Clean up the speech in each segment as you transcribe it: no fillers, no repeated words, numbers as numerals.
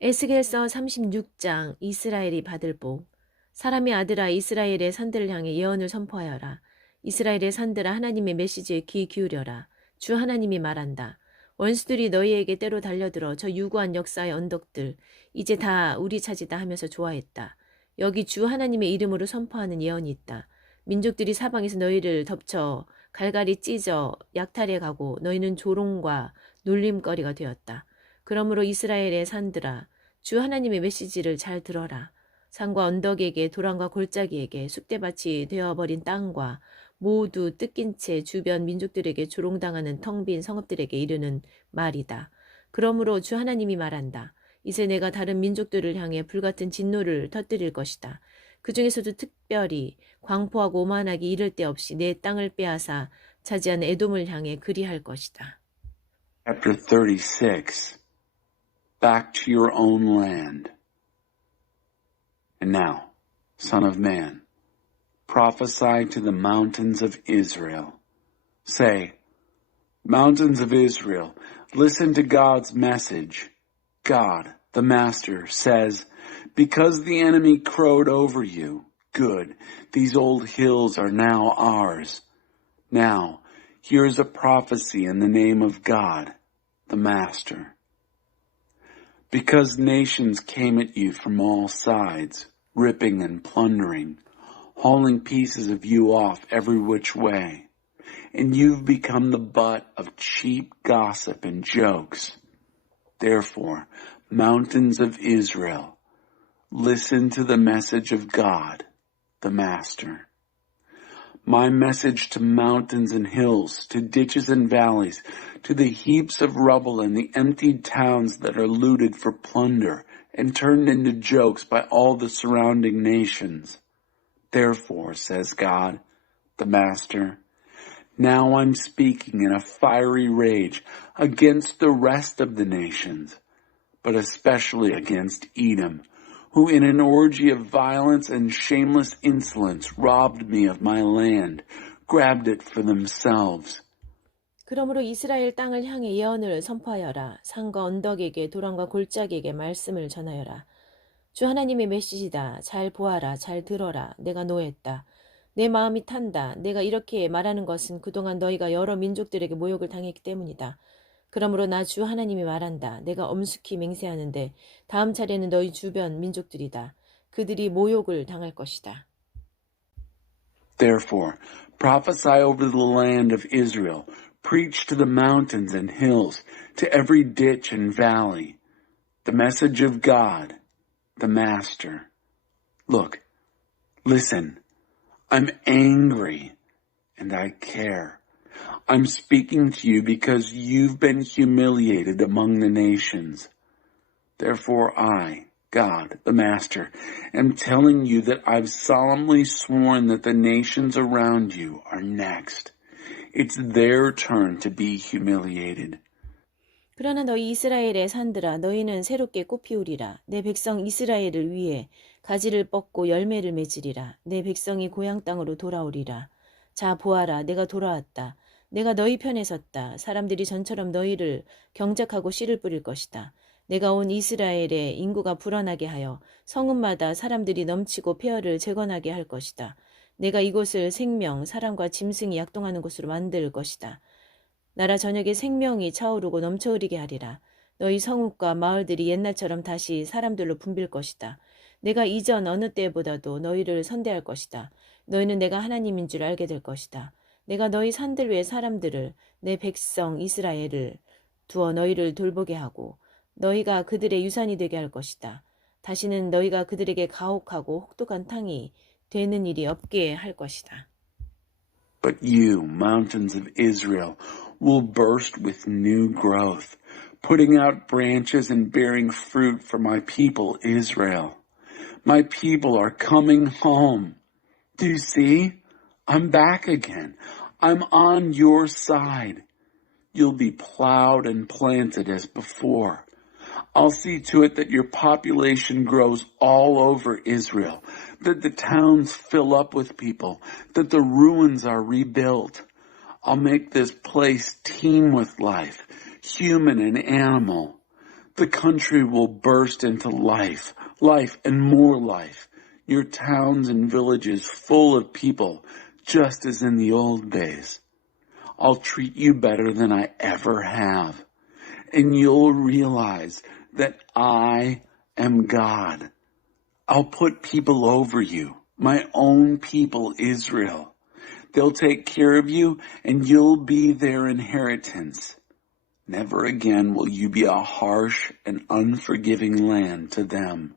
에스겔서 36장 이스라엘이 받을 복. 사람의 아들아 이스라엘의 산들을 향해 예언을 선포하여라. 이스라엘의 산들아 하나님의 메시지에 귀 기울여라. 주 하나님이 말한다. 원수들이 너희에게 때로 달려들어 저 유구한 역사의 언덕들 이제 다 우리 차지다 하면서 좋아했다. 여기 주 하나님의 이름으로 선포하는 예언이 있다. 민족들이 사방에서 너희를 덮쳐 갈갈이 찢어 약탈해 가고 너희는 조롱과 놀림거리가 되었다. 그러므로 이스라엘의 산들아 주 하나님의 메시지를 잘 들어라. 산과 언덕에게 도랑과 골짜기에게 쑥대밭이 되어버린 땅과 모두 뜯긴 채 주변 민족들에게 조롱당하는 텅 빈 성읍들에게 이르는 말이다. 그러므로 주 하나님이 말한다. 이제 내가 다른 민족들을 향해 불같은 진노를 터뜨릴 것이다. 그 중에서도 특별히 광포하고 오만하기 이를 데 없이 내 땅을 빼앗아 차지한 에돔을 향해 그리할 것이다. Chapter 36. Back to your own land. And now, Son of Man, prophesy to the mountains of Israel. Say, Mountains of Israel, listen to God's message. God, the Master, says, because the enemy crowed over you, good, these old hills are now ours. Now, here is a prophecy in the name of God, the Master. Because nations came at you from all sides, ripping and plundering, hauling pieces of you off every which way, and you've become the butt of cheap gossip and jokes. Therefore, mountains of Israel, listen to the message of God, the Master. My message to mountains and hills, to ditches and valleys, to the heaps of rubble and the emptied towns that are looted for plunder and turned into jokes by all the surrounding nations. Therefore, says God, the Master, now I'm speaking in a fiery rage against the rest of the nations, but especially against Edom, who in an orgy of violence and shameless insolence robbed me of my land, grabbed it for themselves. 그러므로 이스라엘 땅을 향해 예언을 선포하여라. 산과 언덕에게 도랑과 골짜기에게 말씀을 전하여라. 주 하나님의 메시지다. 잘 보아라. 잘 들어라. 내가 노했다. 내 마음이 탄다. 내가 이렇게 말하는 것은 그동안 너희가 여러 민족들에게 모욕을 당했기 때문이다. 그러므로 나 주 하나님이 말한다. 내가 엄숙히 맹세하는데 다음 차례는 너희 주변 민족들이다. 그들이 모욕을 당할 것이다. Therefore, prophesy over the land of Israel. Preach to the mountains and hills, to every ditch and valley. The message of God, the Master. Look, listen. I'm angry and I care. I'm speaking to you because you've been humiliated among the nations. Therefore I, God, the Master, am telling you that I've solemnly sworn that the nations around you are next. It's their turn to be humiliated. 그러나 너희 이스라엘의 산들아 너희는 새롭게 꽃 피우리라. 내 백성 이스라엘을 위해 가지를 뻗고 열매를 맺으리라. 내 백성이 고향 땅으로 돌아오리라. 자 보아라 내가 돌아왔다. 내가 너희 편에 섰다. 사람들이 전처럼 너희를 경작하고 씨를 뿌릴 것이다. 내가 온 이스라엘의 인구가 불어나게 하여 성읍마다 사람들이 넘치고 폐허를 재건하게 할 것이다. 내가 이곳을 생명, 사람과 짐승이 약동하는 곳으로 만들 것이다. 나라 전역에 생명이 차오르고 넘쳐 흐르게 하리라. 너희 성읍과 마을들이 옛날처럼 다시 사람들로 붐빌 것이다. 내가 이전 어느 때보다도 너희를 선대할 것이다. 너희는 내가 하나님인 줄 알게 될 것이다. 내가 너희 산들 위에 사람들을 내 백성 이스라엘을 두어 너희를 돌보게 하고 너희가 그들의 유산이 되게 할 것이다. 다시는 너희가 그들에게 가혹하고 혹독한 탕이 되는 일이 없게 할 것이다. But you, mountains of Israel, will burst with new growth, putting out branches and bearing fruit for my people Israel. My people are coming home. Do you see? I'm back again. I'm on your side. You'll be plowed and planted as before. I'll see to it that your population grows all over Israel, that the towns fill up with people, that the ruins are rebuilt. I'll make this place teem with life, human and animal. The country will burst into life, life and more life. Your towns and villages full of people, just as in the old days. I'll treat you better than I ever have. And you'll realize that I am God. I'll put people over you, my own people, Israel. They'll take care of you, and you'll be their inheritance. Never again will you be a harsh and unforgiving land to them.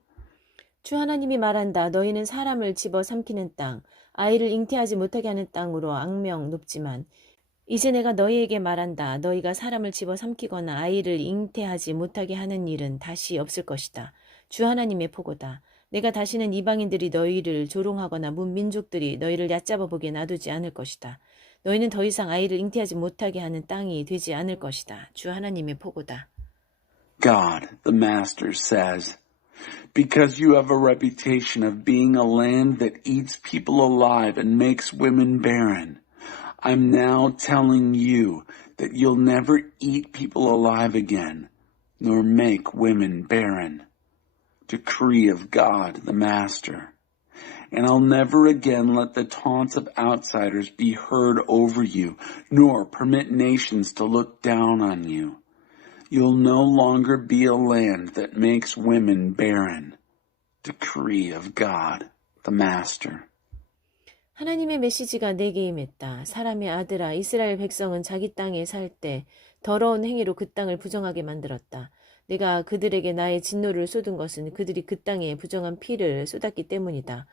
주 하나님이 말한다. 너희는 사람을 집어 삼키는 땅, 아이를 잉태하지 못하게 하는 땅으로 악명 높지만 이제 내가 너희에게 말한다. 너희가 사람을 집어 삼키거나 아이를 잉태하지 못하게 하는 일은 다시 없을 것이다. 주 하나님의 포고다. 내가 다시는 이방인들이 너희를 조롱하거나 문민족들이 너희를 얕잡아 보게 놔두지 않을 것이다. 너희는 더 이상 아이를 잉태하지 못하게 하는 땅이 되지 않을 것이다. 주 하나님의 포고다. God, the Master, says, because you have a reputation of being a land that eats people alive and makes women barren, I'm now telling you that you'll never eat people alive again, nor make women barren. Decree of God, the Master. And I'll never again let the taunts of outsiders be heard over you, nor permit nations to look down on you. You'll no longer be a land that makes women barren. Decree of God, the Master. 하나님의 메시지가 내게 임했다. 사람의 아들아, 이스라엘 백성은 자기 땅에 살 때 더러운 행위로 그 땅을 부정하게 만들었다. 내가 그들에게 나의 진노를 쏟은 것은 그들이 그 땅에 부정한 피를 쏟았기 때문이다.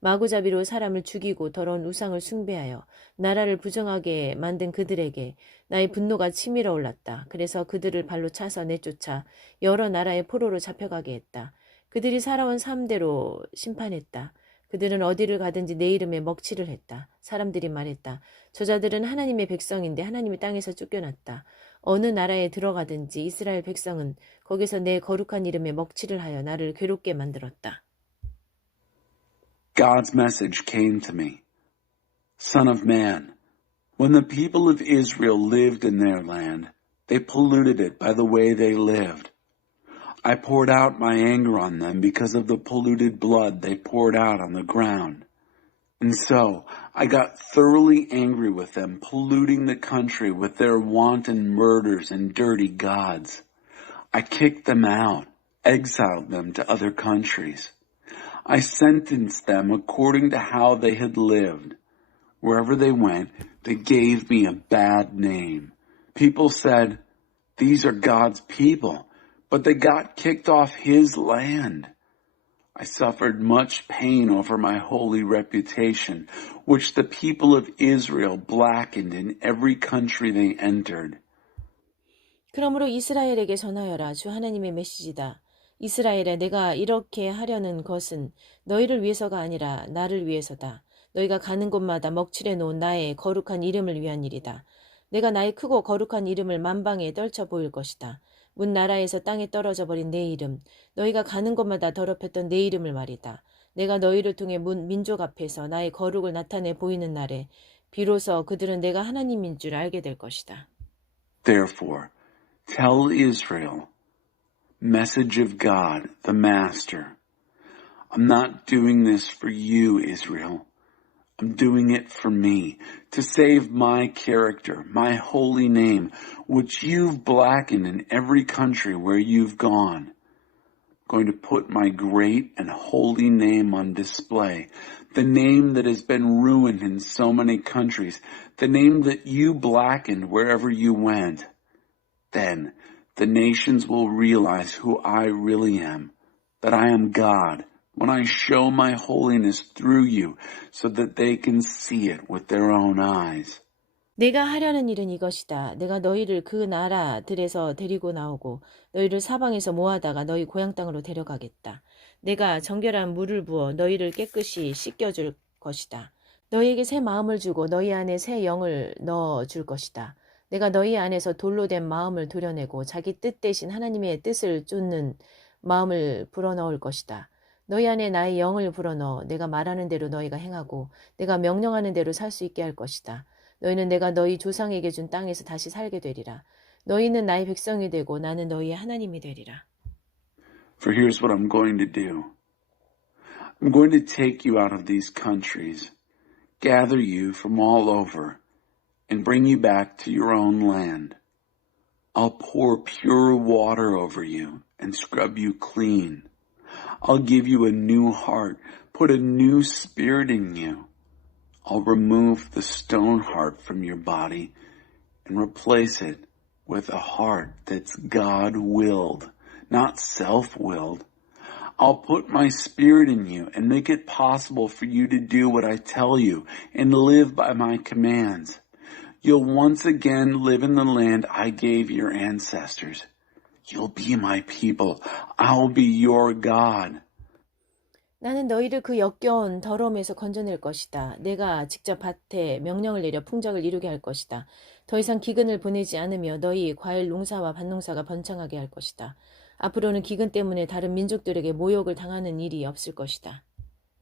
마구잡이로 사람을 죽이고 더러운 우상을 숭배하여 나라를 부정하게 만든 그들에게 나의 분노가 치밀어 올랐다. 그래서 그들을 발로 차서 내쫓아 여러 나라의 포로로 잡혀가게 했다. 그들이 살아온 삶대로 심판했다. 그들은 어디를 가든지 내 이름에 먹칠을 했다. 사람들이 말했다. 저자들은 하나님의 백성인데 하나님의 땅에서 쫓겨났다. 어느 나라에 들어가든지 이스라엘 백성은 거기서 내 거룩한 이름에 먹칠을 하여 나를 괴롭게 만들었다. God's message came to me. Son of man, when the people of Israel lived in their land, they polluted it by the way they lived. I poured out my anger on them because of the polluted blood they poured out on the ground. And so I got thoroughly angry with them, polluting the country with their wanton murders and dirty gods. I kicked them out, exiled them to other countries. I sentenced them according to how they had lived. Wherever they went, they gave me a bad name. People said, "These are God's people," but they got kicked off His land. I suffered much pain over my holy reputation, which the people of Israel blackened in every country they entered. 그러므로 이스라엘에게 전하여라. 주 하나님의 메시지다. 이스라엘에 내가 이렇게 하려는 것은 너희를 위해서가 아니라 나를 위해서다. 너희가 가는 곳마다 먹칠해 놓은 나의 거룩한 이름을 위한 일이다. 내가 나의 크고 거룩한 이름을 만방에 떨쳐 보일 것이다. 문 나라에서 땅에 떨어져 버린 내 이름, 너희가 가는 곳마다 더럽혔던 내 이름을 말이다. 내가 너희를 통해 문 민족 앞에서 나의 거룩을 나타내 보이는 날에 비로소 그들은 내가 하나님인 줄 알게 될 것이다. Therefore, tell Israel, message of God, the Master. I'm not doing this for you, Israel. I'm doing it for me, to save my character, my holy name, which you've blackened in every country where you've gone. I'm going to put my great and holy name on display, the name that has been ruined in so many countries, the name that you blackened wherever you went. Then the nations will realize who I really am, that I am God, when I show my holiness through you so that they can see it with their own eyes. 내가 하려는 일은 이것이다. 내가 너희를 그 나라들에서 데리고 나오고 너희를 사방에서 모아다가 너희 고향 땅으로 데려가겠다. 내가 정결한 물을 부어 너희를 깨끗이 씻겨줄 것이다. 너희에게 새 마음을 주고 너희 안에 새 영을 넣어줄 것이다. 내가 너희 안에서 돌로 된 마음을 도려내고 자기 뜻 대신 하나님의 뜻을 쫓는 마음을 불어넣을 것이다. 너희 안에 나의 영을 불어넣어 내가 말하는 대로 너희가 행하고 내가 명령하는 대로 살 수 있게 할 것이다. 너희는 내가 너희 조상에게 준 땅에서 다시 살게 되리라. 너희는 나의 백성이 되고 나는 너희의 하나님이 되리라. For here's what I'm going to do. I'm going to take you out of these countries, gather you from all over, and bring you back to your own land. I'll pour pure water over you and scrub you clean. I'll give you a new heart, put a new spirit in you. I'll remove the stone heart from your body and replace it with a heart that's God-willed, not self-willed. I'll put my spirit in you and make it possible for you to do what I tell you and live by my commands. You'll once again live in the land I gave your ancestors. You'll be my people. I'll be your God. 나는 너희를 그 역겨운 더러움에서 건져낼 것이다. 내가 직접 밭에 명령을 내려 풍작을 이루게 할 것이다. 더 이상 기근을 보내지 않으며 너희 과일 농사와 밭농사가 번창하게 할 것이다. 앞으로는 기근 때문에 다른 민족들에게 모욕을 당하는 일이 없을 것이다.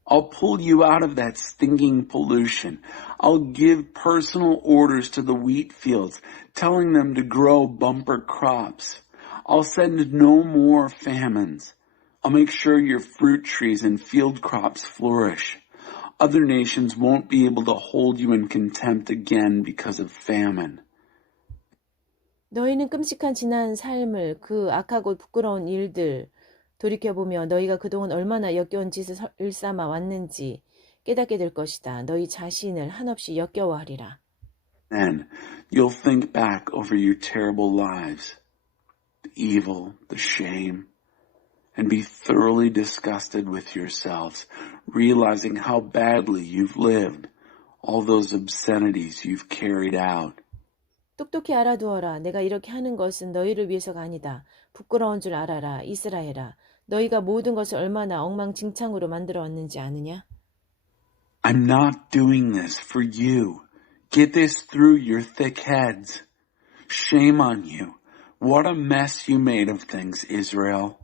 I'll pull you out of that stinking pollution. I'll give personal orders to the wheat fields, telling them to grow bumper crops. I'll send no more famines. I'll make sure your fruit trees and field crops flourish. Other nations won't be able to hold you in contempt again because of famine. 너희는 끔찍한 지난 삶을 그 악하고 부끄러운 일들 돌이켜보며 너희가 그동안 얼마나 역겨운 짓을 일삼아 왔는지 깨닫게 될 것이다. 너희 자신을 한없이 역겨워하리라. Then you'll think back over your terrible lives, the evil, the shame, and be thoroughly disgusted with yourselves, realizing how badly you've lived, all those obscenities you've carried out. 똑똑히 알아두어라. 내가 이렇게 하는 것은 너희를 위해서가 아니다. 부끄러운 줄 알아라. 이스라엘아. 너희가 모든 것을 얼마나 엉망진창으로 만들어 왔는지 아느냐? I'm not doing this for you. Get this through your thick heads. Shame on you. What a mess you made of things, Israel.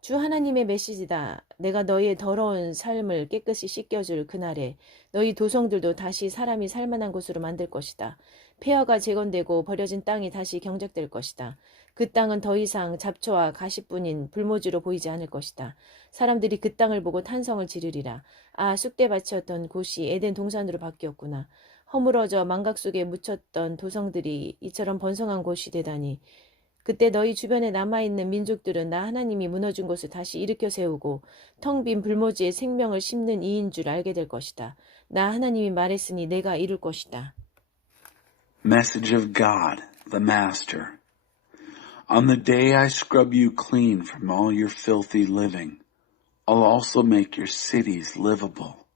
주 하나님의 메시지다. 내가 너희의 더러운 삶을 깨끗이 씻겨줄 그날에 너희 도성들도 다시 사람이 살만한 곳으로 만들 것이다. 폐허가 재건되고 버려진 땅이 다시 경작될 것이다. 그 땅은 더 이상 잡초와 가시뿐인 불모지로 보이지 않을 것이다. 사람들이 그 땅을 보고 탄성을 지르리라. 아, 쑥대밭이었던 곳이 에덴 동산으로 바뀌었구나. 허물어져 망각 속에 묻혔던 도성들이 이처럼 번성한 곳이 되다니. 그때 너희 주변에 남아있는 민족들은 나 하나님이 무너진 곳을 다시 일으켜 세우고 텅 빈 불모지에 생명을 심는 이인 줄 알게 될 것이다. 나 하나님이 말했으니 내가 이룰 것이다. Message of God, the Master. On the day I scrub you clean from all your filthy living, I'll also make your cities livable.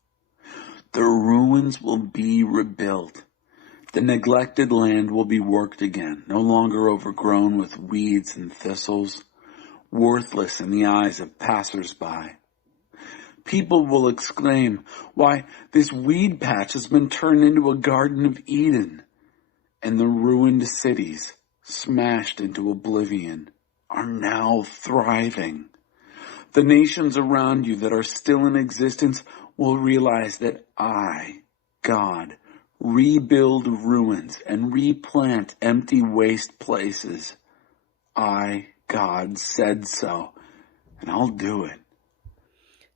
The ruins will be rebuilt. The neglected land will be worked again, no longer overgrown with weeds and thistles, worthless in the eyes of passers-by. People will exclaim, "Why, this weed patch has been turned into a Garden of Eden." And the ruined cities, smashed into oblivion, are now thriving. The nations around you that are still in existence will realize that I, God, rebuild ruins and replant empty waste places. I, God, said so, and I'll do it.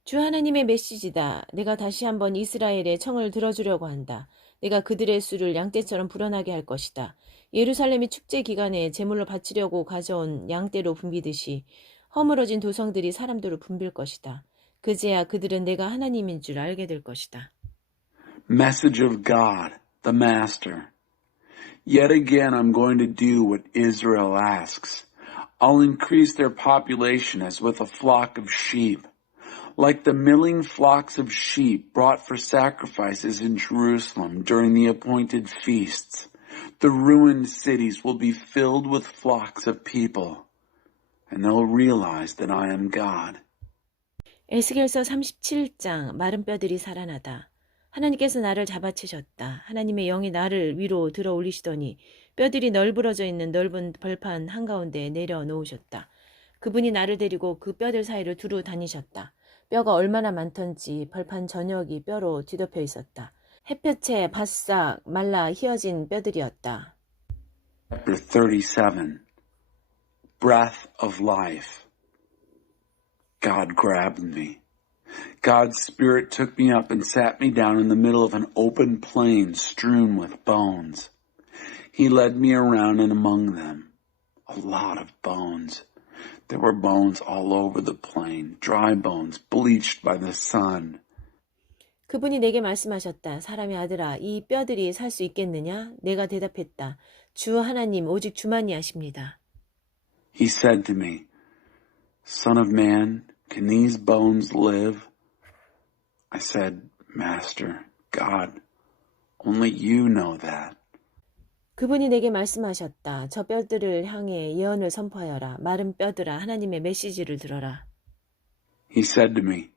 주 하나님의 메시지다. 내가 다시 한번 이스라엘의 청을 들어주려고 한다. 내가 그들의 수를 양떼처럼 불어나게 할 것이다. 예루살렘이 축제 기간에 제물로 바치려고 가져온 양떼로 붐비듯이 허물어진 도성들이 사람들로 붐빌 것이다. 그제야 그들은 내가 하나님인 줄 알게 될 것이다. Message of God, the Master. Yet again I'm going to do what Israel asks. I'll increase their population as with a flock of sheep. Like the milling flocks of sheep brought for sacrifices in Jerusalem during the appointed feasts, the ruined cities will be filled with flocks of people, and they'll realize that I am God. 에스겔서 37장 마른 뼈들이 살아나다. 하나님께서 나를 잡아채셨다. 하나님의 영이 나를 위로 들어 올리시더니 뼈들이 널브러져 있는 넓은 벌판 한가운데에 내려놓으셨다. 그분이 나를 데리고 그 뼈들 사이를 두루 다니셨다. 뼈가 얼마나 많던지 벌판 전역이 뼈로 뒤덮여 있었다. 햇볕에 바싹 말라 휘어진 뼈들이었다. Chapter 37. Breath of Life. God grabbed me. God's Spirit took me up and sat me down in the middle of an open plain strewn with bones. He led me around and among them. A lot of bones. There were bones all over the plain, dry bones, bleached by the sun. 그분이 내게 말씀하셨다. 사람의 아들아, 이 뼈들이 살 수 있겠느냐? 내가 대답했다. 주 하나님, 오직 주만이 아십니다. He said to me, Son of man, can these bones live? I said, Master, God, only you know that. 그분이 내게 말씀하셨다. 저 뼈들을 향해 예언을 선포하여라. 마른 뼈들아, 하나님의 메시지를 들어라. He said to me,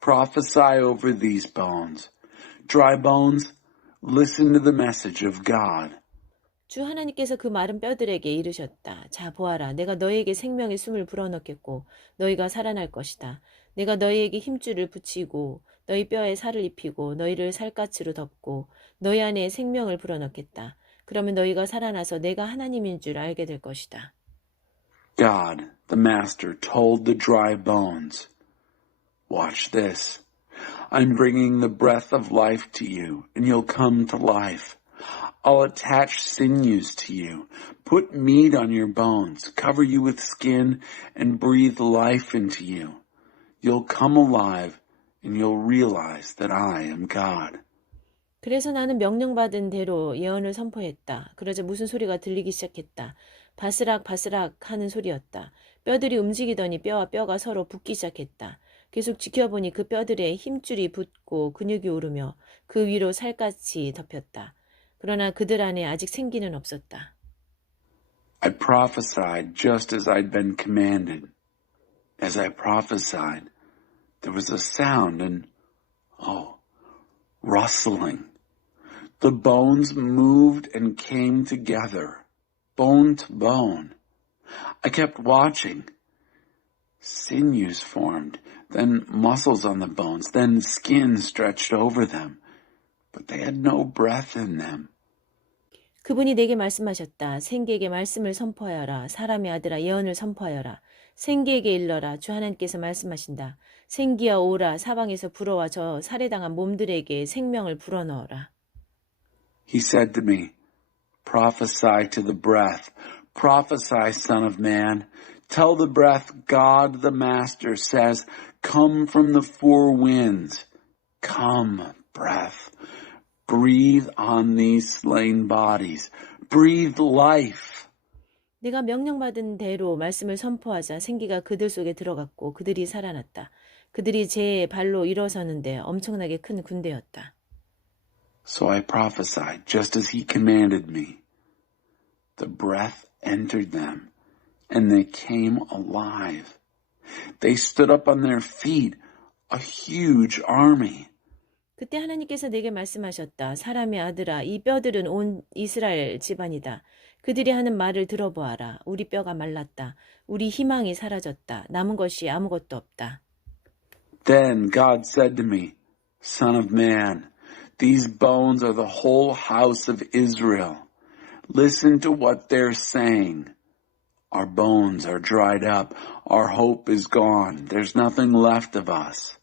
Prophesy over these bones. Dry bones, listen to the message of God. 주 하나님께서 그 마른 뼈들에게 이르셨다. 자, 보아라. 내가 너희에게 생명의 숨을 불어넣겠고 너희가 살아날 것이다. 내가 너희에게 힘줄을 붙이고 너희 뼈에 살을 입히고 너희를 살갗으로 덮고 너희 안에 생명을 불어넣겠다. 그러면 너희가 살아나서 내가 하나님인 줄 알게 될 것이다. God, the Master, told the dry bones, Watch this. I'm bringing the breath of life to you, and you'll come to life. I'll attach sinews to you, put meat on your bones, cover you with skin, and breathe life into you. You'll come alive, and you'll realize that I am God. 그래서 나는 명령받은 대로 예언을 선포했다. 그러자 무슨 소리가 들리기 시작했다. 바스락 바스락 하는 소리였다. 뼈들이 움직이더니 뼈와 뼈가 서로 붙기 시작했다. 계속 지켜보니 그 뼈들에 힘줄이 붙고 근육이 오르며 그 위로 살갗이 덮였다. 그러나 그들 안에 아직 생기는 없었다. I prophesied just as I'd been commanded. As I prophesied, there was a sound and, rustling. The bones moved and came together, bone to bone. I kept watching. Sinews formed, then muscles on the bones, then skin stretched over them. But they had no breath in them. 그분이 내게 말씀하셨다. 생기에게 말씀을 선포하여라. 사람의 아들아 예언을 선포하여라. 생기에게 일러라. 주 하나님께서 말씀하신다. 생기야 오라. 사방에서 불어와 저 살해당한 몸들에게 생명을 불어넣어라. He said to me, Prophesy to the breath. Prophesy, Son of Man. Tell the breath, God the Master says, Come from the four winds. Come, breath. Breathe on these slain bodies. Breathe life. 내가 명령받은 대로 말씀을 선포하자 생기가 그들 속에 들어갔고 그들이 살아났다. 그들이 제 발로 일어서는데 엄청나게 큰 군대였다. So I prophesied just as he commanded me. The breath entered them, and they came alive. They stood up on their feet, a huge army. 그때 하나님께서 내게 말씀하셨다. 사람의 아들아, 이 뼈들은 온 이스라엘 집안이다. 그들이 하는 말을 들어보아라. 우리 뼈가 말랐다. 우리 희망이 사라졌다. 남은 것이 아무것도 없다. Then God said to me, Son of man, these bones are the whole house of Israel. Listen to what they're saying. Our bones are dried up. Our hope is gone. There's nothing left of us.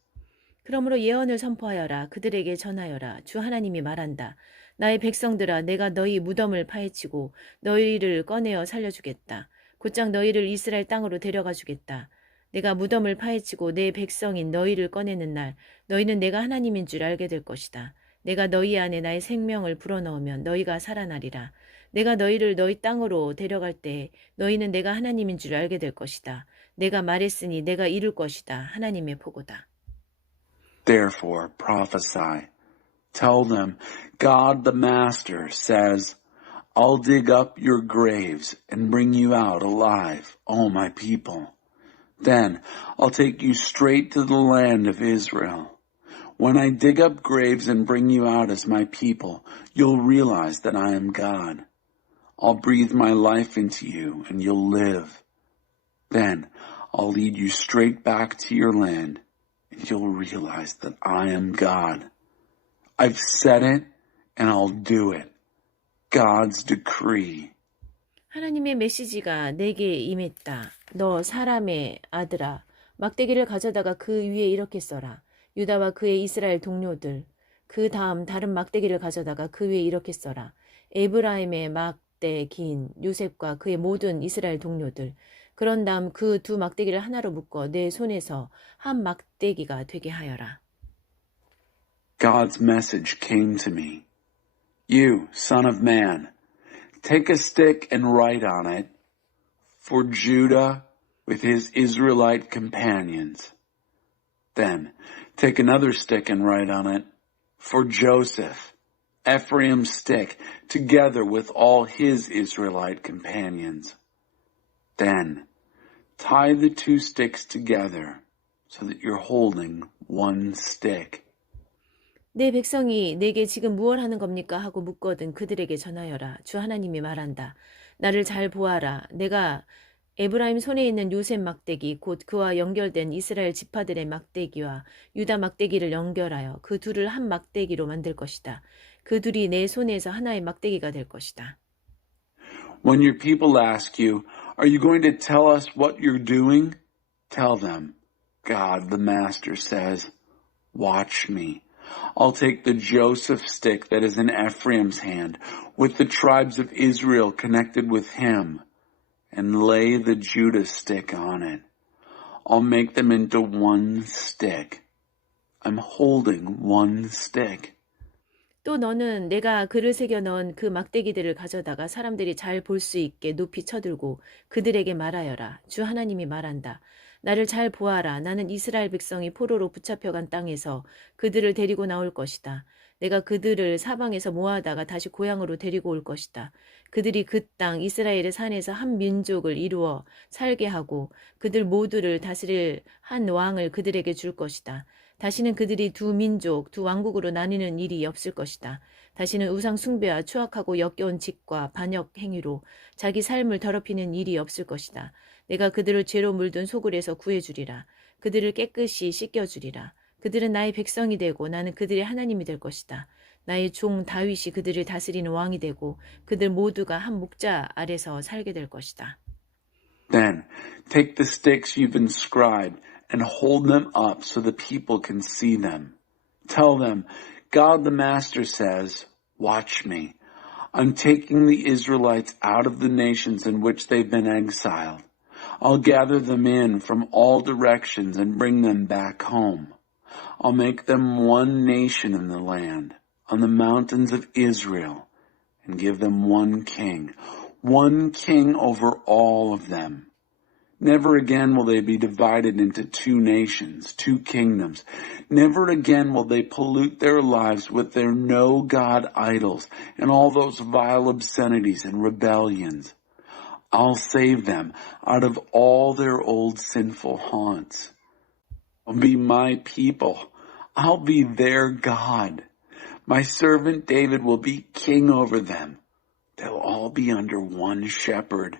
그러므로 예언을 선포하여라. 그들에게 전하여라. 주 하나님이 말한다. 나의 백성들아, 내가 너희 무덤을 파헤치고 너희를 꺼내어 살려주겠다. 곧장 너희를 이스라엘 땅으로 데려가 주겠다. 내가 무덤을 파헤치고 내 백성인 너희를 꺼내는 날, 너희는 내가 하나님인 줄 알게 될 것이다. 내가 너희 안에 나의 생명을 불어넣으면 너희가 살아나리라. 내가 너희를 너희 땅으로 데려갈 때 너희는 내가 하나님인 줄 알게 될 것이다. 내가 말했으니 내가 이룰 것이다. 하나님의 포고다. Therefore prophesy. Tell them, God the Master says, I'll dig up your graves and bring you out alive, O my people. Then I'll take you straight to the land of Israel. When I dig up graves and bring you out as my people, you'll realize that I am God. I'll breathe my life into you and you'll live. Then I'll lead you straight back to your land and you'll realize that I am God. I've said it and I'll do it. God's decree. 하나님의 메시지가 내게 임했다. 너 사람의 아들아, 막대기를 가져다가 그 위에 이렇게 써라. 유다와 그의 이스라엘 동료들. 그 다음 다른 막대기를 가져다가 그 위에 이렇게 써라. 에브라임의 막대기인 요셉과 그의 모든 이스라엘 동료들. 그런 다음 그 두 막대기를 하나로 묶어 내 손에서 한 막대기가 되게 하여라. God's message came to me. You, son of man, take a stick and write on it, for Judah with his Israelite companions. Then take another stick and write on it, for Joseph, Ephraim's stick, together with all his Israelite companions. Then tie the two sticks together so that you're holding one stick. 내 백성이 내게 지금 무엇 하는 겁니까? 하고 묻거든 그들에게 전하여라. 주 하나님이 말한다. 나를 잘 보아라. 내가 에브라임 손에 있는 요셉 막대기 곧 그와 연결된 이스라엘 지파들의 막대기와 유다 막대기를 연결하여 그 둘을 한 막대기로 만들 것이다. 그 둘이 내 손에서 하나의 막대기가 될 것이다. When your people ask you, are you going to tell us what you're doing? Tell them, God the Master says, watch me. I'll take the Joseph stick that is in Ephraim's hand, with the tribes of Israel connected with him, and lay the Judah stick on it. I'll make them into one stick. I'm holding one stick. 또 너는 내가 글을 새겨 넣은 그 막대기들을 가져다가 사람들이 잘 볼 수 있게 높이 쳐들고 그들에게 말하여라. 주 하나님이 말한다. 나를 잘 보아라. 나는 이스라엘 백성이 포로로 붙잡혀간 땅에서 그들을 데리고 나올 것이다. 내가 그들을 사방에서 모아다가 다시 고향으로 데리고 올 것이다. 그들이 그 땅 이스라엘의 산에서 한 민족을 이루어 살게 하고 그들 모두를 다스릴 한 왕을 그들에게 줄 것이다. 다시는 그들이 두 민족, 두 왕국으로 나뉘는 일이 없을 것이다. 다시는 우상 숭배와 추악하고 역겨운 짓과 반역 행위로 자기 삶을 더럽히는 일이 없을 것이다. 내가 그들을 죄로 물든 소굴에서 구해주리라. 그들을 깨끗이 씻겨주리라. 그들은 나의 백성이 되고 나는 그들의 하나님이 될 것이다. 나의 종 다윗이 그들을 다스리는 왕이 되고 그들 모두가 한 목자 아래서 살게 될 것이다. Then take the sticks you've inscribed and hold them up so the people can see them. Tell them, God the Master says, watch me. I'm taking the Israelites out of the nations in which they've been exiled. I'll gather them in from all directions and bring them back home. I'll make them one nation in the land, on the mountains of Israel, and give them one king over all of them. Never again will they be divided into two nations, two kingdoms. Never again will they pollute their lives with their no-God idols and all those vile obscenities and rebellions. I'll save them out of all their old sinful haunts. I'll be my people. I'll be their God. My servant David will be king over them. They'll all be under one shepherd.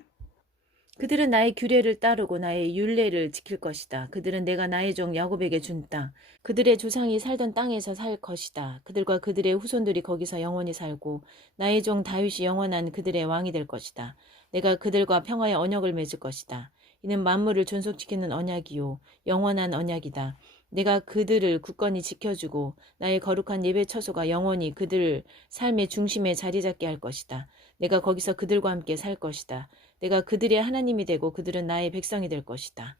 그들은 나의 규례를 따르고 나의 율례를 지킬 것이다. 그들은 내가 나의 종 야곱에게 준 땅, 그들의 조상이 살던 땅에서 살 것이다. 그들과 그들의 후손들이 거기서 영원히 살고 나의 종 다윗이 영원한 그들의 왕이 될 것이다. 내가 그들과 평화의 언약을 맺을 것이다. 이는 만물을 존속시키는 언약이요 영원한 언약이다. 내가 그들을 굳건히 지켜주고 나의 거룩한 예배 처소가 영원히 그들 삶의 중심에 자리 잡게 할 것이다. 내가 거기서 그들과 함께 살 것이다. 내가 그들의 하나님이 되고 그들은 나의 백성이 될 것이다.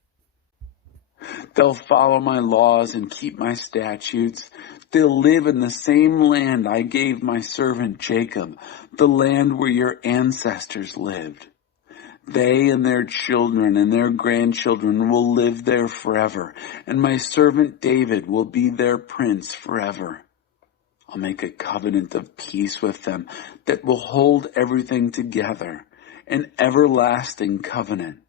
They'll follow my laws and keep my statutes. They'll live in the same land I gave my servant Jacob, the land where your ancestors lived. They and their children and their grandchildren will live there forever, and my servant David will be their prince forever. I'll make a covenant of peace with them that will hold everything together, an everlasting covenant.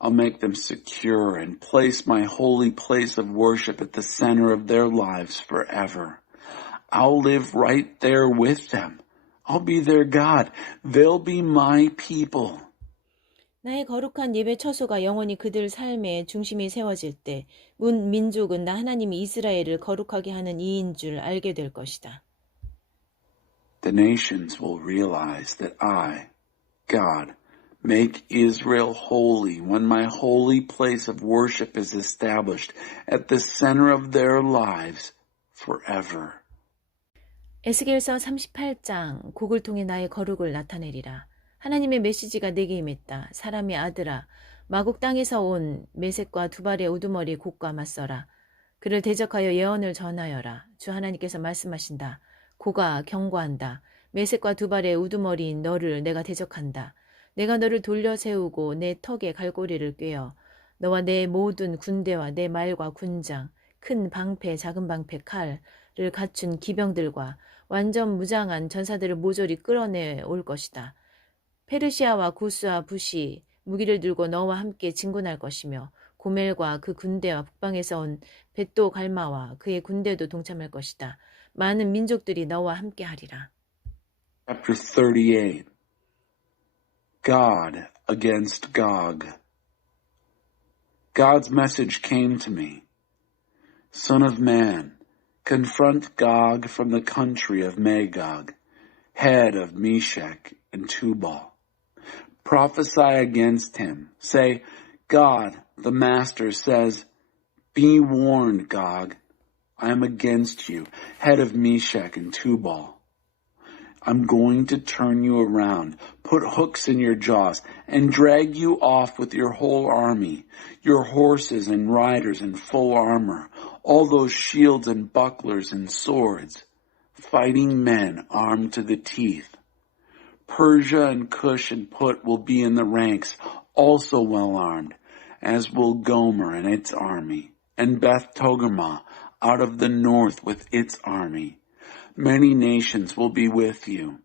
I'll make them secure and place my holy place of worship at the center of their lives forever. I'll live right there with them. I'll be their God. They'll be my people. 나의 거룩한 예배 처소가 영원히 그들 삶의 중심이 세워질 때 민족은 나 하나님이 이스라엘을 거룩하게 하는 이인 줄 알게 될 것이다. The nations will realize that I, God, Make Israel holy when my holy place of worship is established at the center of their lives forever. 에스겔서 38장 곡을 통해 나의 거룩을 나타내리라. 하나님의 메시지가 내게 임했다. 사람의 아들아, 마국 땅에서 온 메색과 두발의 우두머리 곡과 맞서라. 그를 대적하여 예언을 전하여라. 주 하나님께서 말씀하신다. 고가 경고한다. 메색과 두발의 우두머리인 너를 내가 대적한다. 내가 너를 돌려 세우고 내 턱에 갈고리를 꿰어 너와 내 모든 군대와 내 말과 군장, 큰 방패, 작은 방패, 칼을 갖춘 기병들과 완전 무장한 전사들을 모조리 끌어내 올 것이다. 페르시아와 구스와 붓이 무기를 들고 너와 함께 진군할 것이며 고멜과 그 군대와 북방에서 온 벳도 갈마와 그의 군대도 동참할 것이다. 많은 민족들이 너와 함께 하리라. Chapter 38. God against Gog. God's message came to me. Son of man, confront Gog from the country of Magog, head of Meshech and Tubal. Prophesy against him. Say, God, the Master, says, be warned, Gog. I am against you, head of Meshech and Tubal. I'm going to turn you around, put hooks in your jaws, and drag you off with your whole army, your horses and riders in full armor, all those shields and bucklers and swords, fighting men armed to the teeth. Persia and Cush and Put will be in the ranks, also well armed, as will Gomer and its army, and Beth Togarmah out of the north with its army. Many nations will be with you.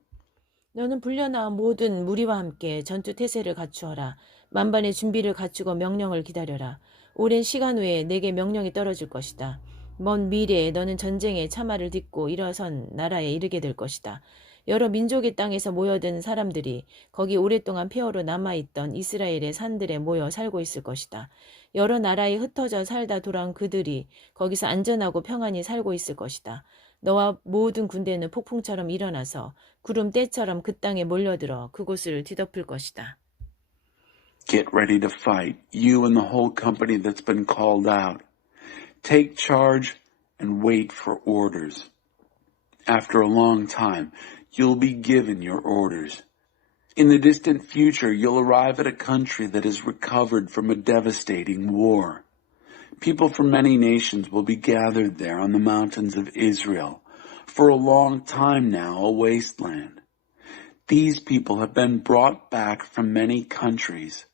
너는 불려나와 모든 무리와 함께 전투 태세를 갖추어라. 만반의 준비를 갖추고 명령을 기다려라. 오랜 시간 후에 내게 명령이 떨어질 것이다. 먼 미래에 너는 전쟁의 참화를 딛고 일어선 나라에 이르게 될 것이다. 여러 민족의 땅에서 모여든 사람들이 거기 오랫동안 폐허로 남아있던 이스라엘의 산들에 모여 살고 있을 것이다. 여러 나라에 흩어져 살다 돌아온 그들이 거기서 안전하고 평안히 살고 있을 것이다. 너와 모든 군대는 폭풍처럼 일어나서 구름 떼처럼 그 땅에 몰려들어 그곳을 뒤덮을 것이다. Get ready to fight, you and the whole company that's been called out. Take charge and wait for orders. After a long time, you'll be given your orders. In the distant future, you'll arrive at a country that has recovered from a devastating war. People from many nations will be gathered there on the mountains of Israel, for a long time now a wasteland. These people have been brought back from many countries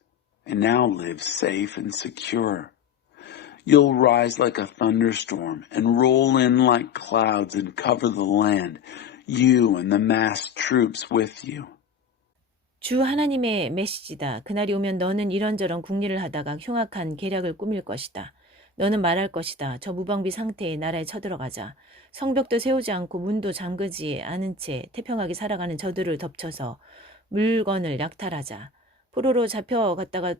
and now live safe and secure. You'll rise like a thunderstorm and roll in like clouds and cover the land, you and the massed troops with you. 주 하나님의 메시지다. 그날이 오면 너는 이런저런 궁리를 하다가 흉악한 계략을 꾸밀 것이다. 너는 말할 것이다. 저 무방비 상태의 나라에 쳐들어가자. 성벽도 세우지 않고 문도 잠그지 않은 채 태평하게 살아가는 저들을 덮쳐서 물건을 약탈하자. 포로로 잡혀갔다가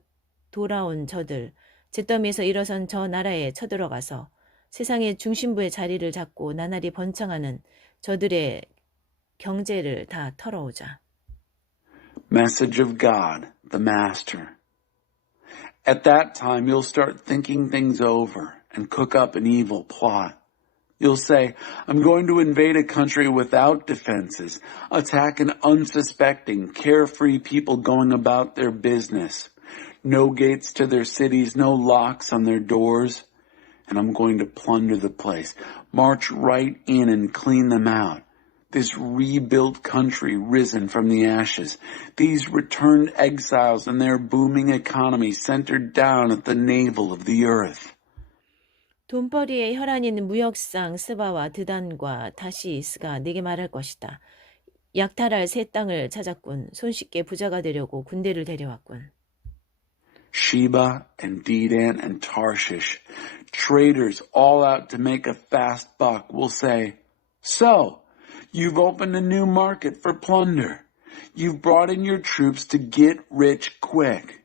돌아온 저들, 잿더미에서 일어선 저 나라에 쳐들어가서 세상의 중심부의 자리를 잡고 나날이 번창하는 저들의 경제를 다 털어오자. Message of God, the Master. At that time, you'll start thinking things over and cook up an evil plot. You'll say, I'm going to invade a country without defenses, attack an unsuspecting, carefree people going about their business. No gates to their cities, no locks on their doors. And I'm going to plunder the place, march right in and clean them out. This rebuilt country risen from the ashes. These returned exiles and their booming economy centered down at the navel of the earth. 돈벌이의 혈안이 있는 무역상 스바와 드단과 다시스가 내게 말할 것이다. 약탈할 새 땅을 찾았군. 손쉽게 부자가 되려고 군대를 데려왔군. Sheba and Dedan and Tarshish, traders all out to make a fast buck, will say, So, you've opened a new market for plunder. You've brought in your troops to get rich quick.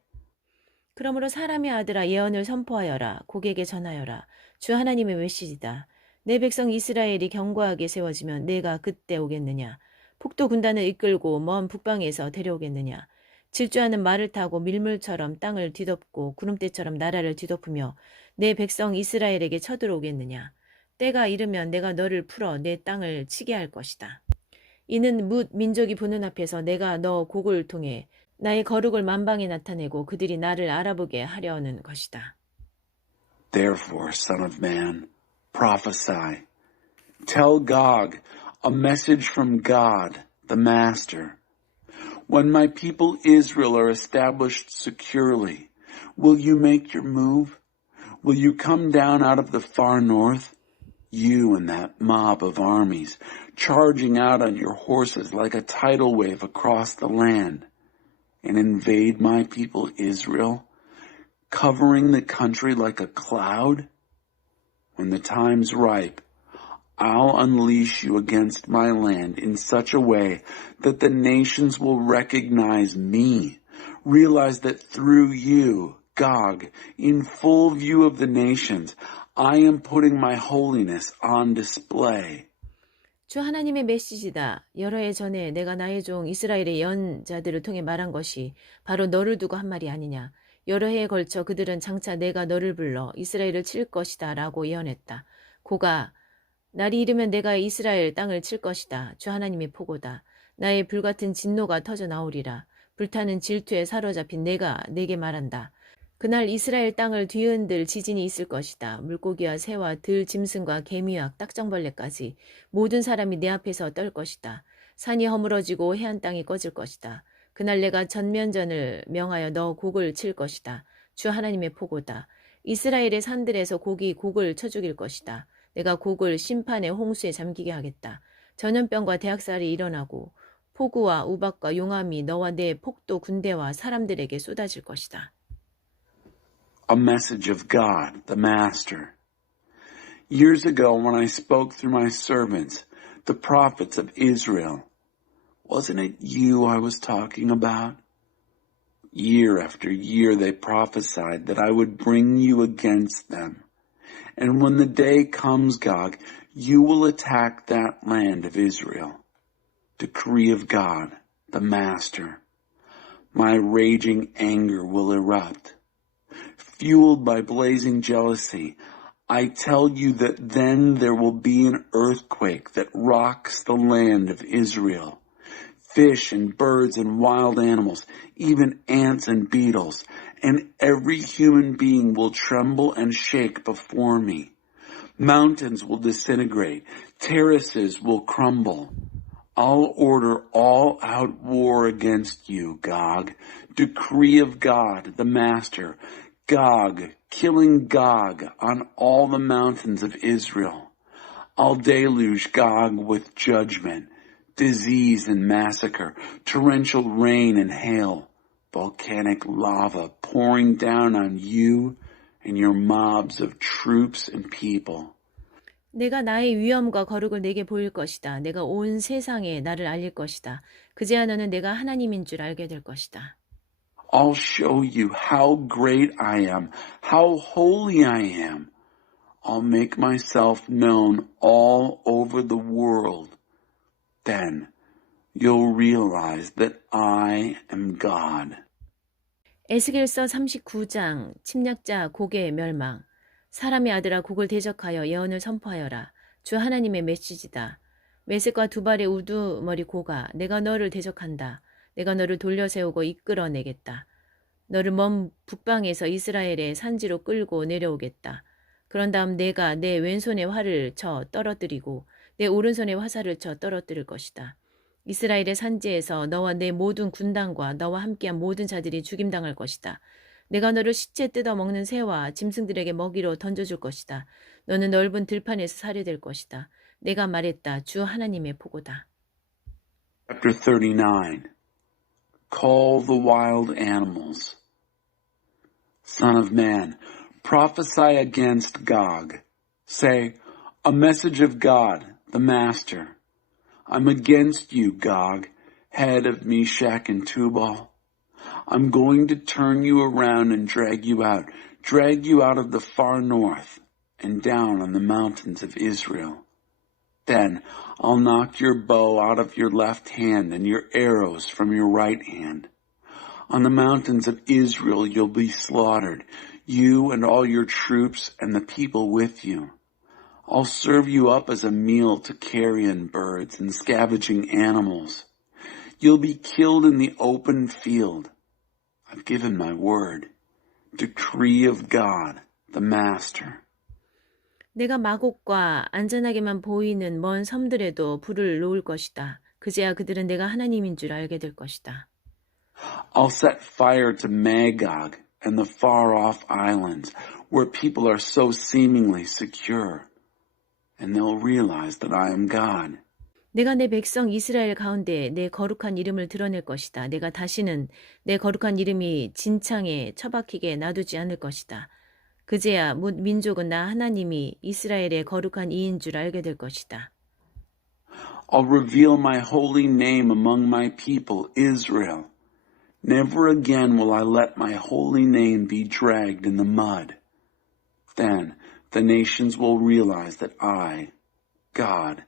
그러므로 사람의 아들아 예언을 선포하여라. 고객에게 전하여라. 주 하나님의 메시지다. 내 백성 이스라엘이 견고하게 세워지면 내가 그때 오겠느냐. 폭도 군단을 이끌고 먼 북방에서 데려오겠느냐. 질주하는 말을 타고 밀물처럼 땅을 뒤덮고 구름대처럼 나라를 뒤덮으며 내 백성 이스라엘에게 쳐들어오겠느냐. 때가 이르면 내가 너를 풀어 내 땅을 치게 할 것이다. 이는 뭇 민족이 보는 앞에서 내가 너 곡을 통해 나의 거룩을 만방에 나타내고 그들이 나를 알아보게 하려는 것이다. Therefore, son of man, prophesy. Tell Gog a message from God, the Master. When my people Israel are established securely, will you make your move? Will you come down out of the far north? You and that mob of armies, charging out on your horses like a tidal wave across the land, and invade my people Israel, covering the country like a cloud? When the time's ripe, I'll unleash you against my land in such a way that the nations will recognize me, realize that through you, Gog, in full view of the nations, I am putting my holiness on display. 주 하나님의 메시지다. 여러 해 전에 내가 나의 종 이스라엘의 예언자들을 통해 말한 것이 바로 너를 두고 한 말이 아니냐. 여러 해에 걸쳐 그들은 장차 내가 너를 불러 이스라엘을 칠 것이다 라고 예언했다. 고가 날이 이르면 내가 이스라엘 땅을 칠 것이다. 주 하나님의 포고다. 나의 불같은 진노가 터져 나오리라. 불타는 질투에 사로잡힌 내가 내게 말한다. 그날 이스라엘 땅을 뒤흔들 지진이 있을 것이다. 물고기와 새와 들, 짐승과 개미와 딱정벌레까지 모든 사람이 내 앞에서 떨 것이다. 산이 허물어지고 해안 땅이 꺼질 것이다. 그날 내가 전면전을 명하여 너 곡을 칠 것이다. 주 하나님의 포고다. 이스라엘의 산들에서 곡을 쳐 죽일 것이다. 내가 곡을 심판의 홍수에 잠기게 하겠다. 전염병과 대학살이 일어나고 폭우와 우박과 용암이 너와 내 폭도 군대와 사람들에게 쏟아질 것이다. A message of God, the Master. Years ago when I spoke through my servants, the prophets of Israel, wasn't it you I was talking about? Year after year they prophesied that I would bring you against them. And when the day comes, Gog, you will attack that land of Israel. Decree of God, the Master. My raging anger will erupt. Fueled by blazing jealousy, I tell you that then there will be an earthquake that rocks the land of Israel. Fish and birds and wild animals, even ants and beetles, and every human being will tremble and shake before me. Mountains will disintegrate, terraces will crumble. I'll order all-out war against you, Gog. Decree of God, the Master. Gog, killing Gog on all the mountains of Israel. I'll deluge Gog with judgment, disease and massacre, torrential rain and hail, volcanic lava pouring down on you and your mobs of troops and people. 내가 나의 위엄과 거룩을 내게 보일 것이다. 내가 온 세상에 나를 알릴 것이다. 그제야 너는 내가 하나님인 줄 알게 될 것이다. I'll show you how great I am, how holy I am. I'll make myself known all over the world. Then you'll realize that I am God. 에스겔서 39장 침략자 곡의 멸망. 사람의 아들아 곡을 대적하여 예언을 선포하여라. 주 하나님의 메시지다. 메색과 두 발의 우두머리 고가 내가 너를 대적한다. 내가 너를 돌려세우고 이끌어내겠다. 너를 먼 북방에서 이스라엘의 산지로 끌고 내려오겠다. 그런 다음 내가 내 왼손에 활을 쳐 떨어뜨리고 내 오른손에 화살을 쳐 떨어뜨릴 것이다. 이스라엘의 산지에서 너와 내 모든 군단과 너와 함께한 모든 자들이 죽임당할 것이다. 내가 너를 시체 뜯어먹는 새와 짐승들에게 먹이로 던져줄 것이다. 너는 넓은 들판에서 살해될 것이다. 내가 말했다. 주 하나님의 포고다. Chapter 39. Call the wild animals. Son of man, prophesy against Gog. Say, a message of God, the Master. I'm against you, Gog, head of Meshach and Tubal. I'm going to turn you around and drag you out of the far north and down on the mountains of Israel. Then I'll knock your bow out of your left hand and your arrows from your right hand. On the mountains of Israel you'll be slaughtered, you and all your troops and the people with you. I'll serve you up as a meal to carrion birds and scavenging animals. You'll be killed in the open field. I've given my word. Decree of God, the Master. 내가 마곡과 안전하게만 보이는 먼 섬들에도 불을 놓을 것이다. 그제야 그들은 내가 하나님인 줄 알게 될 것이다. I'll set fire to Magog and the far-off islands where people are so seemingly secure, and they'll realize that I am God. 내가 내 백성 이스라엘 가운데 내 거룩한 이름을 드러낼 것이다. 내가 다시는 내 거룩한 이름이 진창에 처박히게 놔두지 않을 것이다. 그제야 민족은 나 하나님이 이스라엘의 거룩한 이인 줄 알게 될 것이다. I'll reveal my holy name among my people, Israel. Never again will I let my holy name be dragged in the mud. Then the nations will realize that I, God,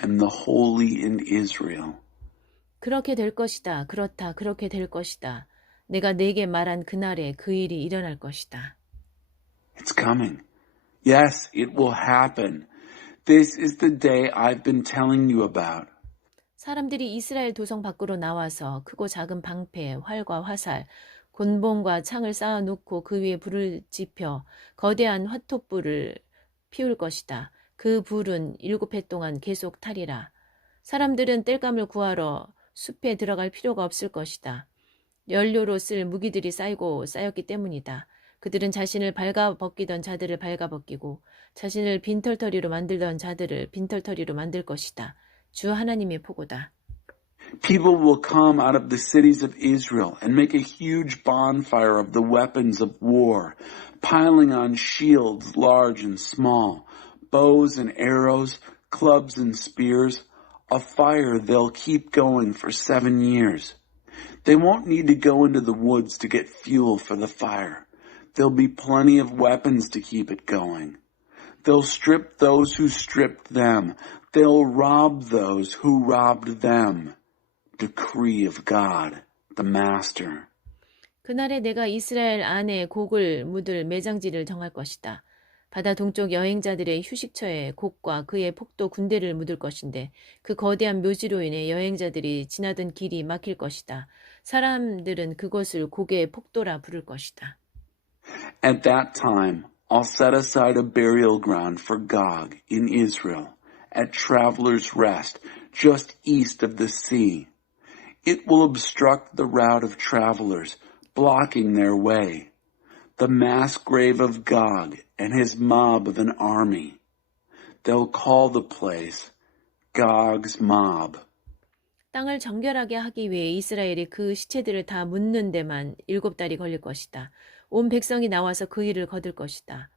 am the holy in Israel. 그렇게 될 것이다. 그렇다. 그렇게 될 것이다. 내가 네게 말한 그날에 그 일이 일어날 것이다. It's coming. Yes, it will happen. This is the day I've been telling you about. 사람들이 이스라엘 도성 밖으로 나와서 크고 작은 방패, 활과 화살, 곤봉과 창을 쌓아놓고 그 위에 불을 지펴 거대한 화톱불을 피울 것이다. 그 불은 7해 동안 계속 타리라. 사람들은 땔감을 구하러 숲에 들어갈 필요가 없을 것이다. 연료로 쓸 무기들이 쌓였기 때문이다. 그들은 자신을 발가벗기던 자들을 발가벗기고 자신을 빈털터리로 만들던 자들을 빈털터리로 만들 것이다. 주 하나님의 포고다. People will come out of the cities of Israel and make a huge bonfire of the weapons of war, piling on shields large and small, bows and arrows, clubs and spears, a fire they'll keep going for 7 years. They won't need to go into the woods to get fuel for the fire. There'll be plenty of weapons to keep it going. They'll strip those who stripped them. They'll rob those who robbed them. Decree of God, the Master. 그날에 내가 이스라엘 안에 곡을 묻을 매장지를 정할 것이다. 바다 동쪽 여행자들의 휴식처에 곡과 그의 폭도 군대를 묻을 것인데 그 거대한 묘지로 인해 여행자들이 지나던 길이 막힐 것이다. 사람들은 그것을 곡의 폭도라 부를 것이다. At that time, I'll set aside a burial ground for Gog in Israel, at Travelers' Rest, just east of the sea. It will obstruct the route of travelers, blocking their way. The mass grave of Gog and his mob of an army. They'll call the place Gog's Mob. 땅을 정결하게 하기 위해 이스라엘이 그 시체들을 다 묻는 데만 7달이 걸릴 것이다. 온 백성이 나와서 그 일을 거둘 것이다.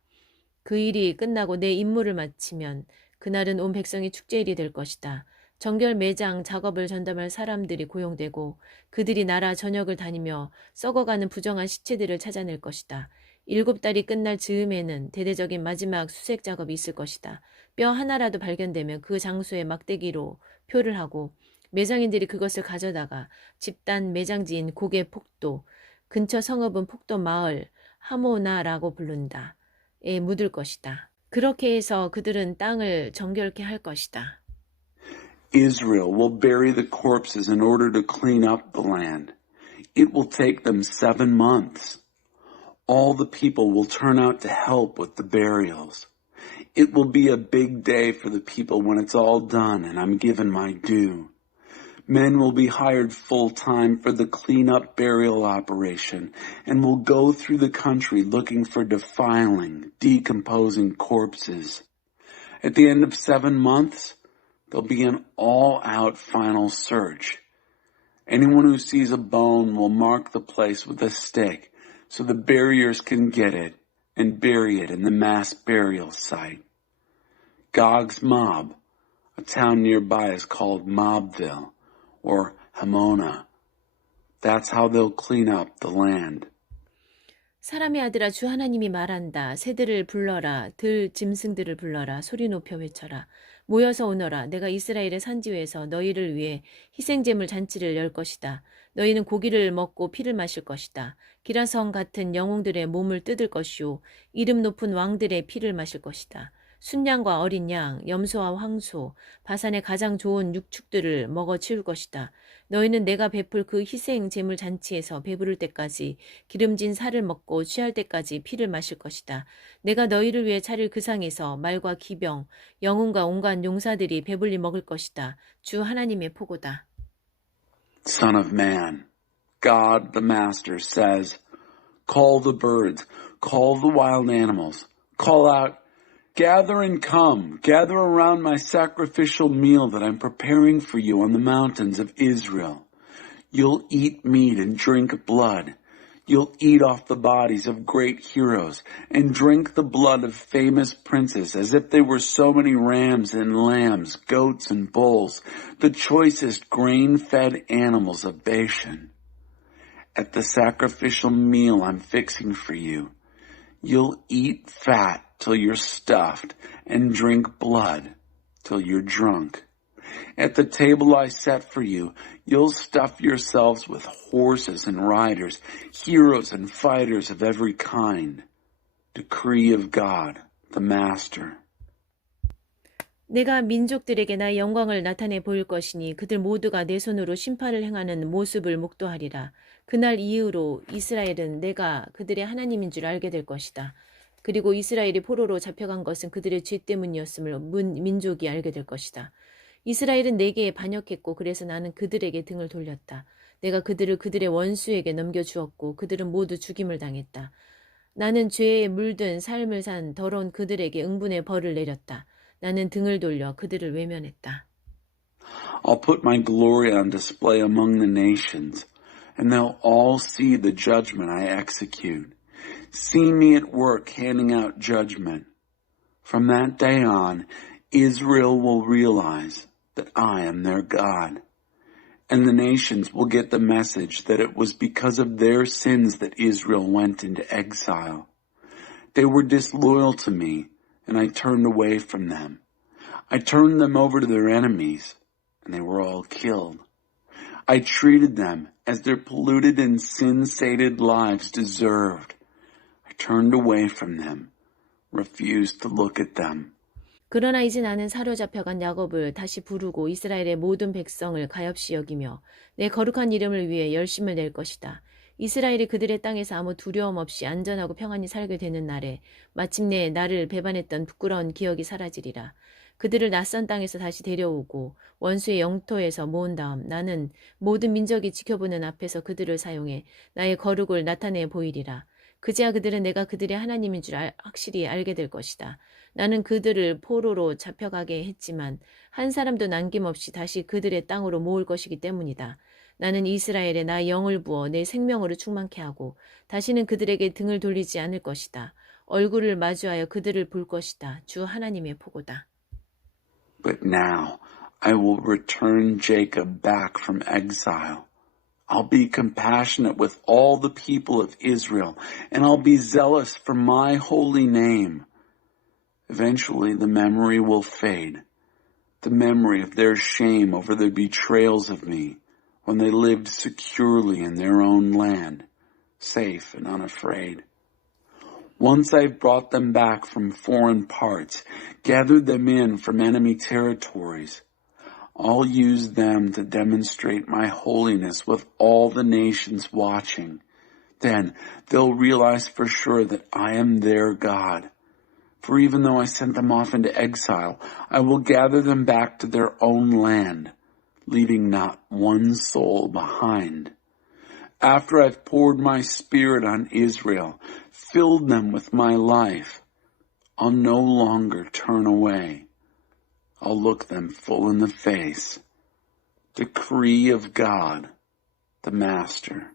그 일이 끝나고 내 임무를 마치면 그날은 온 백성이 축제일이 될 것이다. 정결 매장 작업을 전담할 사람들이 고용되고 그들이 나라 전역을 다니며 썩어가는 부정한 시체들을 찾아낼 것이다. 7달이 끝날 즈음에는 대대적인 마지막 수색 작업이 있을 것이다. 뼈 하나라도 발견되면 그 장소에 막대기로 표를 하고 매장인들이 그것을 가져다가 집단 매장지인 곡의 폭도, 근처 성읍은 폭도 마을, 하모나라고 부른다. 에 묻을 것이다. 그렇게 해서 그들은 땅을 정결케 할 것이다. Israel will bury the corpses in order to clean up the land. It will take them 7 months. All the people will turn out to help with the burials. It will be a big day for the people when it's all done and I'm given my due. Men will be hired full-time for the clean-up burial operation and will go through the country looking for defiling, decomposing corpses. At the end of 7 months, there'll be an all-out final search. Anyone who sees a bone will mark the place with a stick so the buriers can get it and bury it in the mass burial site. Gog's Mob, a town nearby, is called Mobville, or Hamona. That's how they'll clean up the land. 사람의 아들아 주 하나님이 말한다. 새들을 불러라. 들 짐승들을 불러라. 소리 높여 외쳐라. 모여서 오너라. 내가 이스라엘의 산지에서 너희를 위해 희생제물 잔치를 열 것이다. 너희는 고기를 먹고 피를 마실 것이다. 기라성 같은 영웅들의 몸을 뜯을 것이요 이름 높은 왕들의 피를 마실 것이다. 순양과 어린 양, 염소와 황소, 바산의 가장 좋은 육축들을 먹어 치울 것이다. 너희는 내가 베풀 그 희생 제물 잔치에서 배부를 때까지 기름진 살을 먹고 취할 때까지 피를 마실 것이다. 내가 너희를 위해 차릴 그 상에서 말과 기병, 영웅과 온갖 용사들이 배불리 먹을 것이다. 주 하나님의 포고다. Son of man, God the Master says, call the birds, call the wild animals, call out, gather and come, gather around my sacrificial meal that I'm preparing for you on the mountains of Israel. You'll eat meat and drink blood. You'll eat off the bodies of great heroes and drink the blood of famous princes as if they were so many rams and lambs, goats and bulls, the choicest grain-fed animals of Bashan. At the sacrificial meal I'm fixing for you, you'll eat fat till you're stuffed and drink blood till you're drunk. At the table I set for you, you'll stuff yourselves with horses and riders, heroes and fighters of every kind. Decree of God, the Master. 내가 민족들에게 나의 영광을 나타내 보일 것이니 그들 모두가 내 손으로 심판을 행하는 모습을 목도하리라. 그날 이후로 이스라엘은 내가 그들의 하나님인 줄 알게 될 것이다. 그리고 이스라엘이 포로로 잡혀간 것은 그들의 죄 때문이었음을 민족이 알게 될 것이다. 이스라엘은 내게 반역했고 그래서 나는 그들에게 등을 돌렸다. 내가 그들을 그들의 원수에게 넘겨주었고 그들은 모두 죽임을 당했다. 나는 죄에 물든 삶을 산 더러운 그들에게 응분의 벌을 내렸다. 나는 등을 돌려 그들을 외면했다. I'll put my glory on display among the nations, and they'll all see the judgment I execute. See me at work handing out judgment. From that day on, Israel will realize that I am their God. And the nations will get the message that it was because of their sins that Israel went into exile. They were disloyal to me, and I turned away from them. I turned them over to their enemies, and they were all killed. I treated them as their polluted and sin-sated lives deserved. I turned away from them, refused to look at them. 그러나 이제 나는 사로잡혀간 야곱을 다시 부르고 이스라엘의 모든 백성을 가엾이 여기며 내 거룩한 이름을 위해 열심을 낼 것이다. 이스라엘이 그들의 땅에서 아무 두려움 없이 안전하고 평안히 살게 되는 날에 마침내 나를 배반했던 부끄러운 기억이 사라지리라. 그들을 낯선 땅에서 다시 데려오고 원수의 영토에서 모은 다음 나는 모든 민족이 지켜보는 앞에서 그들을 사용해 나의 거룩을 나타내 보이리라. 그제야 그들은 내가 그들의 하나님인 줄 확실히 알게 될 것이다. 나는 그들을 포로로 잡혀가게 했지만 한 사람도 남김없이 다시 그들의 땅으로 모을 것이기 때문이다. 나는 이스라엘에 나의 영을 부어 내 생명으로 충만케 하고 다시는 그들에게 등을 돌리지 않을 것이다. 얼굴을 마주하여 그들을 볼 것이다. 주 하나님의 포고다. But now I will return Jacob back from exile. I'll be compassionate with all the people of Israel, and I'll be zealous for my holy name. Eventually the memory will fade, the memory of their shame over their betrayals of me when they lived securely in their own land, safe and unafraid. Once I've brought them back from foreign parts, gathered them in from enemy territories, I'll use them to demonstrate my holiness with all the nations watching. Then they'll realize for sure that I am their God. For even though I sent them off into exile, I will gather them back to their own land, leaving not one soul behind. After I've poured my spirit on Israel, filled them with my life, I'll no longer turn away. I'll look them full in the face. Decree of God, the Master.